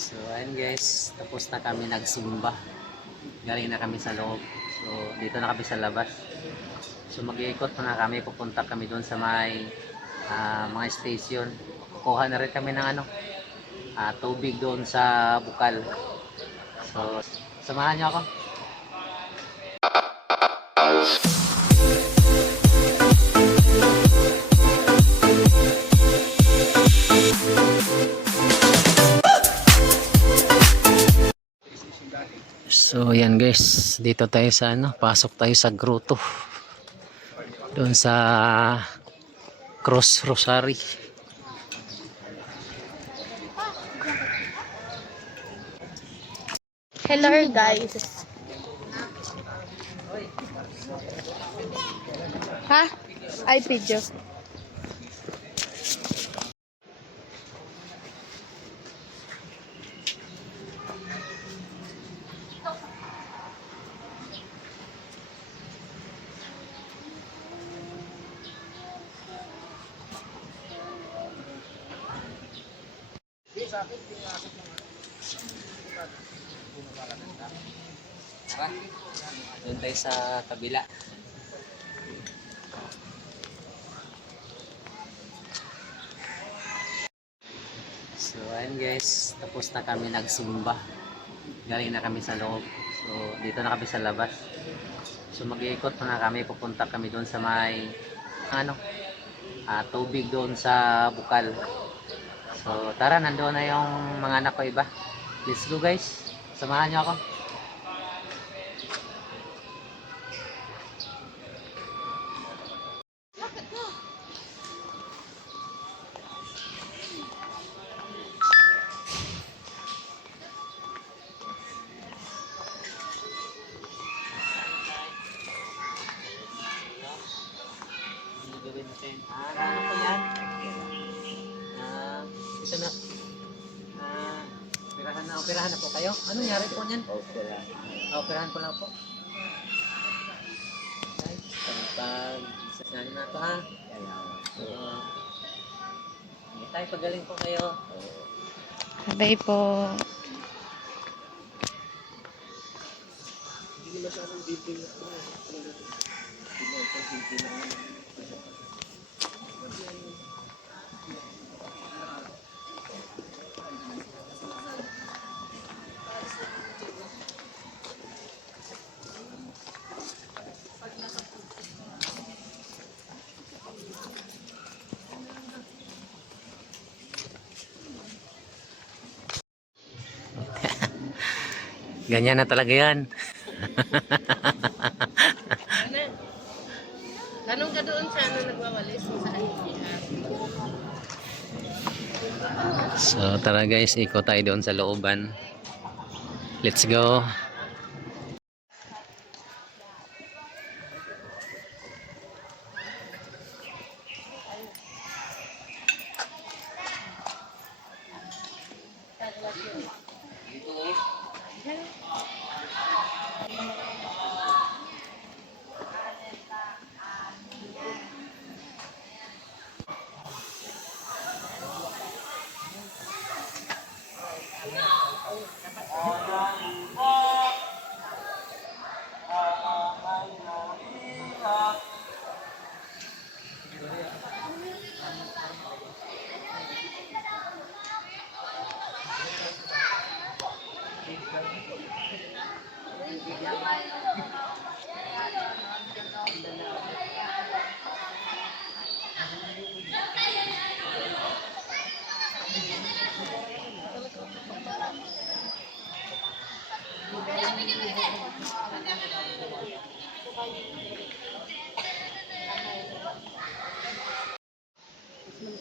So ayun guys, tapos na kami nagsimba. Galing na kami sa loob. So dito na kami sa labas. So mag-iikot na kami, pupunta kami doon sa may mga station. Kukuha na rin kami ng tubig doon sa Bukal. So samahan niyo ako. So yan guys, dito tayo sa pasok tayo sa grotto. Doon sa Cross Rosary. Hello guys. Ha? Ay, video. Doon tayo sa kabila. So ayun guys, tapos na kami nagsimba. Galing na kami sa loob. So dito na kami sa labas. So mag-iikot na kami, pupunta kami doon sa may tubig doon sa Bukal. So tara, nandoon na yung mga anak ko iba. Let's go guys. Samahan niyo ako. Gawin natin. Ano po yan? Ito na. Operahan na po kayo. Anong nangyari po niyan? Operahan po lang po. Ay, pag isasanin na ito ha. So, tayo pagaling po kayo. Sabay po. Hindi masyadong building na ganyan na talaga yan. Tanong ka doon sa nagwawalis mo sa ICR. So tara guys, ikot tayo doon sa looban. Let's go.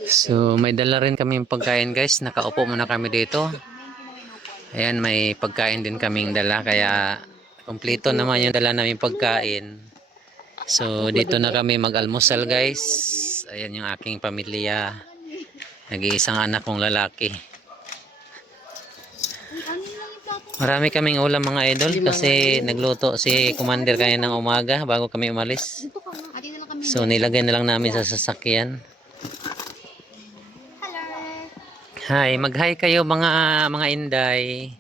So may dala rin kaming pagkain guys. Nakaupo muna kami dito. Ayan, may pagkain din kaming dala. Kaya kompleto naman yung dala namin pagkain. So dito na kami mag-almusal guys. Ayan yung aking pamilya. Nag-iisang anak kong lalaki. Marami kaming ulam mga idol. Kasi nagluto si Commander kaya ng umaga bago kami umalis. So nilagay na lang namin sa sasakyan. Hi, mag-hi kayo mga inday.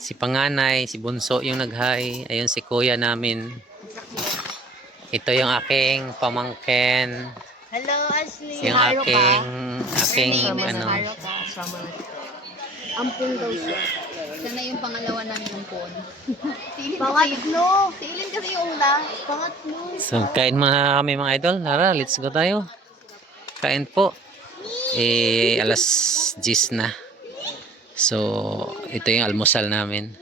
Si panganay, si bunso yung nag-hi. Ayun si kuya namin. Ito yung aking pamangkin. Hello, Ashley. Yung aking ano. Ampun daw siya. Sana yung pangalawa namin yung phone. Pangatlo. Si Ilin kasi yung una. Pangatlo. So, kain mga kami mga idol. Tara, let's go tayo. Kain po. Alas 10 na. So, ito yung almusal namin.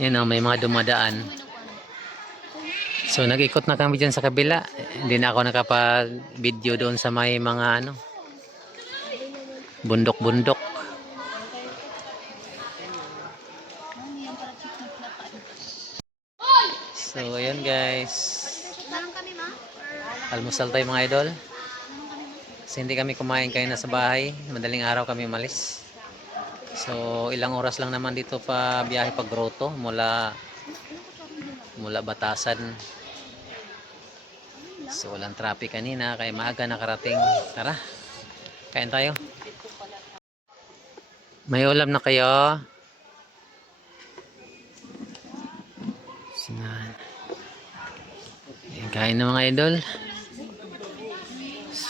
Yan o, may mga dumadaan. So, nag-ikot na kami dyan sa kabila. Hindi na ako nakapag-video doon sa may mga ano, bundok-bundok. So, ayan guys. Meron kami ma? Almusal tayo mga idol. Kasi hindi kami kumain kayo na sa bahay. Madaling araw kami umalis. So, ilang oras lang naman dito pa biyahe pag Grotto mula Batasan. So, walang traffic kanina kaya maaga nakarating. Tara, kain tayo. May ulam na kayo? Sinahan. Kain na mga idol.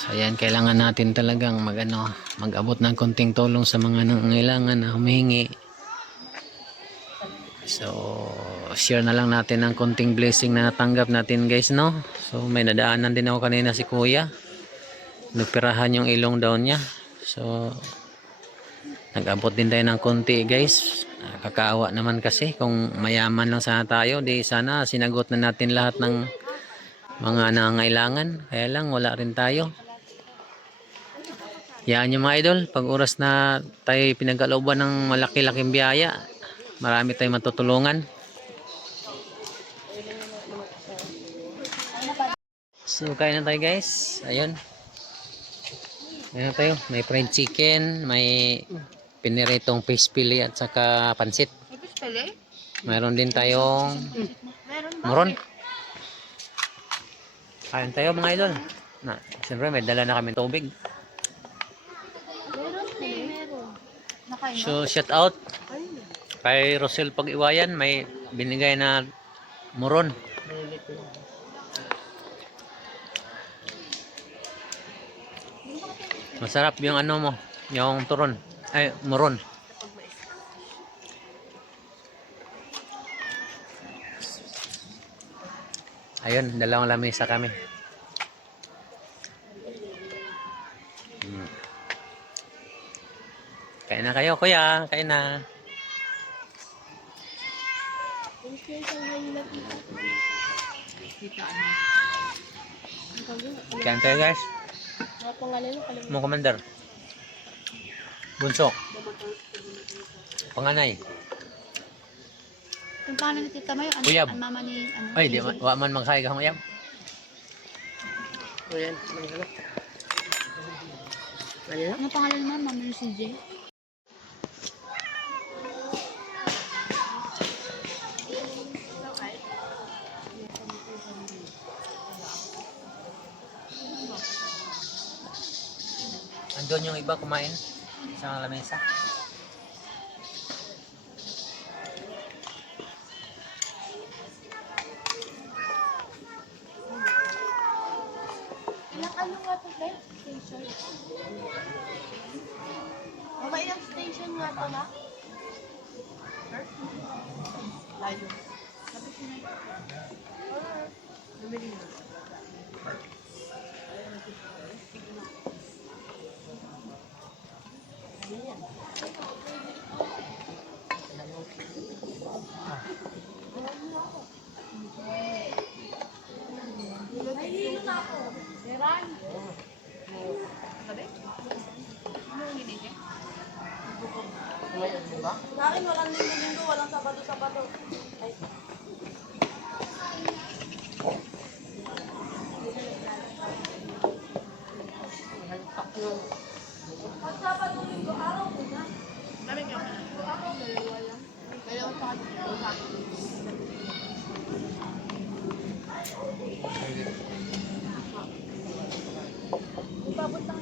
So, ayan, kailangan natin talagang mag-abot ng konting tulong sa mga nangangailangan na humihingi. So, share na lang natin ng konting blessing na natanggap natin guys, no? So, may nadaanan din ako kanina si kuya. Nagpirahan yung ilong daw niya. So, nag-abot din tayo ng konti guys. Kakaawa naman kasi kung mayaman lang sana tayo, di sana sinagot na natin lahat ng mga nangangailangan. Kaya lang, wala rin tayo. Yan yung mga idol, pag oras na tayo pinagkalooban ng malaki-laking biyaya, marami tayong matutulungan. So, kain na tayo guys. Ayun. Kain na tayo. May fried chicken, may piniritong fish fillet at saka pansit. Mayroon din tayong moron. Kain tayo mga idol. Siyempre may dala na kami tubig. So, shout out kay Rosel Pag-Iwayan, may binigay na moron. Masarap yung ano mo, yung turon. Ay, moron. Ayun, dalawang lamesa kami. Kain na kayo, kuya. Kain na. Kain tayo guys. Mo commander. Bunso. Panganay. Yung pangalan ni Tita Mayo, Uyab. ang mama ni ano? Ay, di wa man magsahay ka uyab. Ayan, Manila. Ano pangalan mo? Mama ni CJ? Andun yung iba kumain sa lamesa. Ilang ano nga ito, guys? Station. Mama, ilang station nga ito na? Layo. Sa akin, walang linggo-linggo, walang sabado-sabado. Ay. Pag sabado-linggo, araw ko na. Dami ka na. Araw, dalawa lang. Dalawa sa akin. Ipabot lang.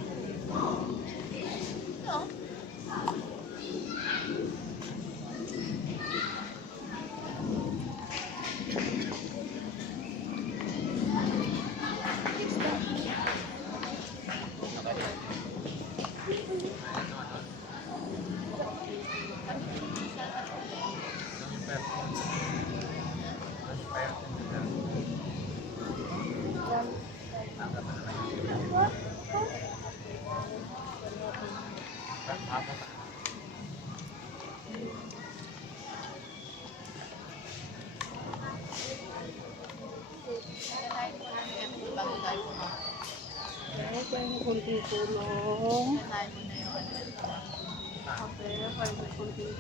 Kape, pineapple kilo.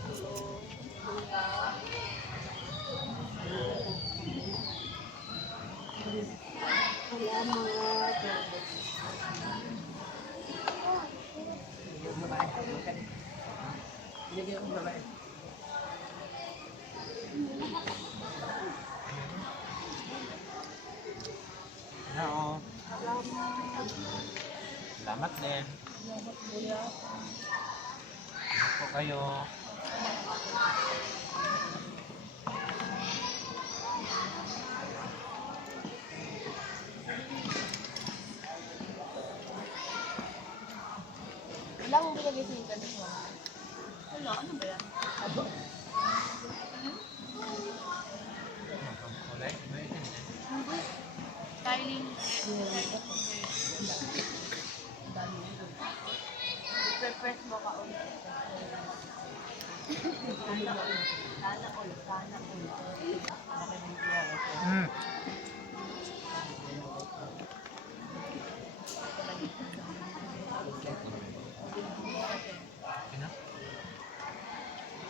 Oo. Salamat din. Po kayo. Wala mo bilagay sa internet mo. Wala, ano ba yan? Styling. Press mo ka ulit. Hmm.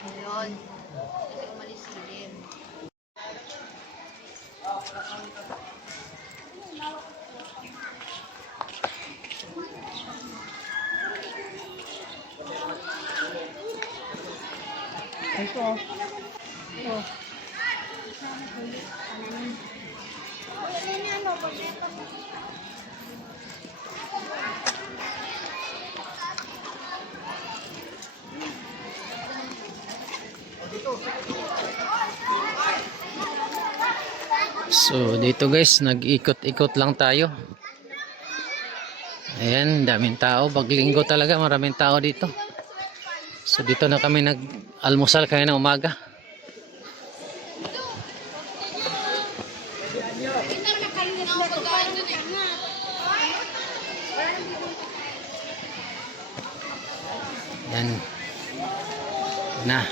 Ayun. Kasi umalis si Jim. So dito guys, nag-ikot-ikot lang tayo. Ayan, daming tao. Paglinggo talaga, maraming tao dito. So dito na kami nag-almusal kaya ng umaga. Yan. Na.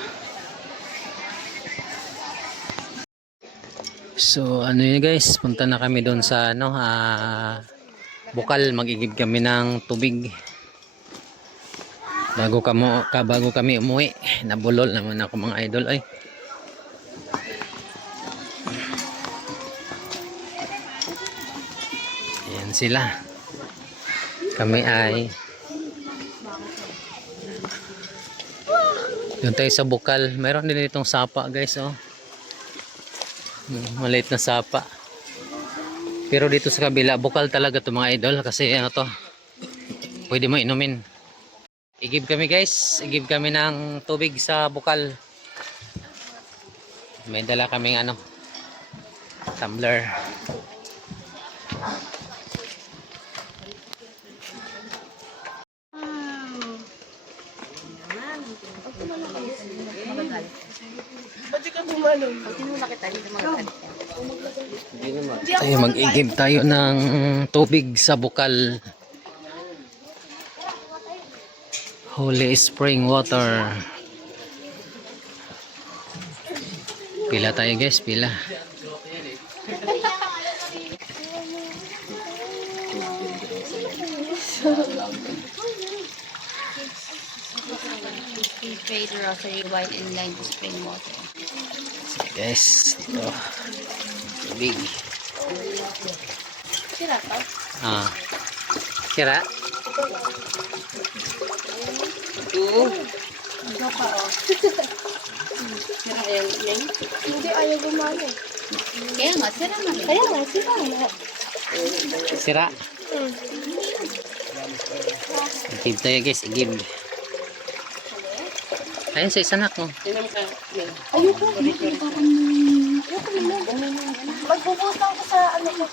So ano yun guys, punta na kami doon sa ano, Bukal, mag-igib kami ng tubig. Bago kami umuwi. Nabulol naman ako mga idol ay. Ayan sila. Kami ay doon tayo sa Bukal. Meron din itong sapa guys, oh. Maliit na sapa. Pero dito sa kabila, Bukal talaga to mga idol. Kasi ano to, pwede mo inumin. Igib kami guys. Igib kami ng tubig sa Bukal. May dala kaming ano, tumbler. Tayo mag-igib tayo ng tubig sa Bukal. Holy Spring Water. Pila tayo guys, pila. Trade rosary wine and lime spring water. So guys, ito. Tubig. Sira ka? Sira? Ano pa, oh. Sira ayaw yan? Hindi, ayaw gumana. Kaya nga, sira nga. Kaya nga, sira nga. Sira? Igib tayo guys, igib. Ayun sa isanak mo. Ayoko. Ayoko naman. Magbubutang ko sa ano ko.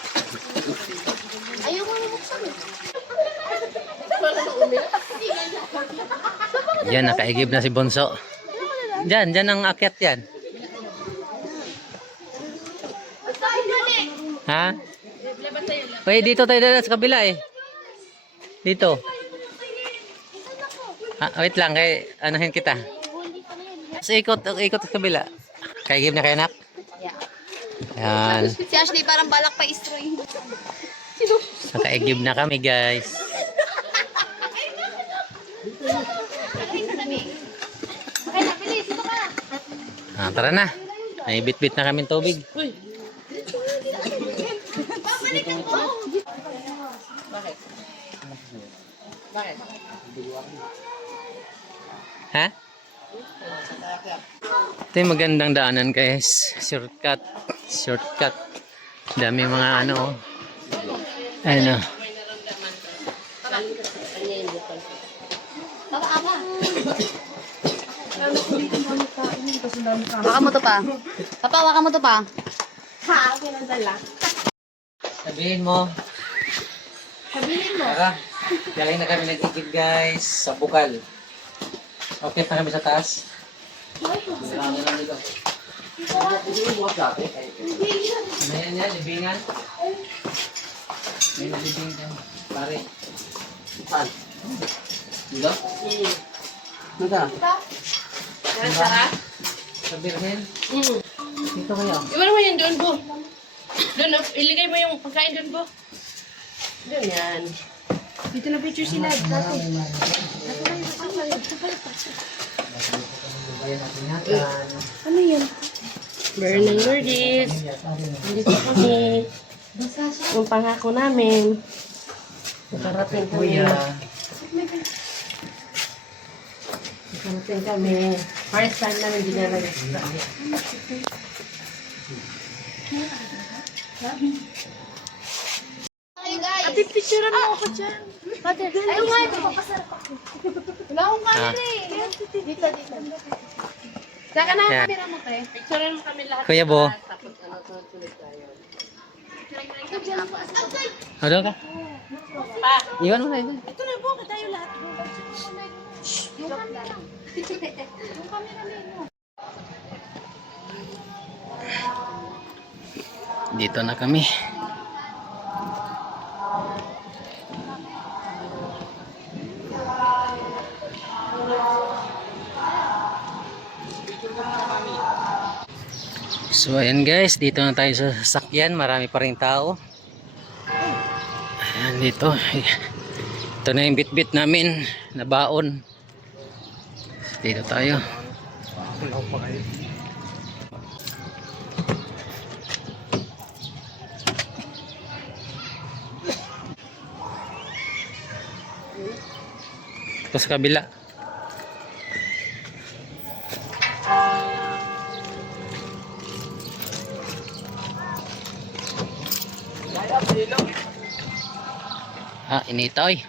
Ayoko na buksan. Yan, nakaigib na si Bonso. Diyan ang akyat yan. Ha? Uy, dito tayo sa kabila eh. Dito. Wait lang, kay anuhin kita. So, ikot sa kabila. Kaigib na kayo, nak? Yeah. Yan. Si Ashley parang balak pa istroy. Nakaigib na kami, guys. Ah, tara na. May bit-bit na kaming tubig. Ha? Ito yung magandang daanan guys. Shortcut. Shortcut. Dami mga ano. Oh. Ayun oh. Waka mo to pa. Papa, waka mo to pa. Sabihin mo. Tara. Galing na kami nagigib guys. Sa bukal. Okay pa kami sa taas. Ayan yan, libingan. May libingan. Pare. Saan? Dito? Dito? Sa Birhen? Dito kaya? Iwan mo yun doon, Bo. Doon, iligay mo yung pagkain doon, Bo. Doon yan. Dito na picture sila. Dati. Ano yan? Bernang Lourdes. Dito kami. Yung pangako namin. Nakarating kami. Nakarating kami. First time namin dinarating. Ate, picturean mo ako dyan. Ay, nga, ito, papasarap ako. Wala akong camera eh. Dito. Saka na ang Yeah. camera mo, te. Picturean mo kami lahat. Kuya Bo. Tapos ano, sunod tayo. O, doon ka. Pa, Iwan mo na iwan. ito na po, tayo lahat. Yung camera. Yung camera mo. Dito na kami. So ayan guys, dito na tayo sa sasakyan. Marami pa rin tao. Ayan dito. Ito na yung bit-bit namin na baon. Dito tayo. Ito sa kabila. Ah, initaw eh.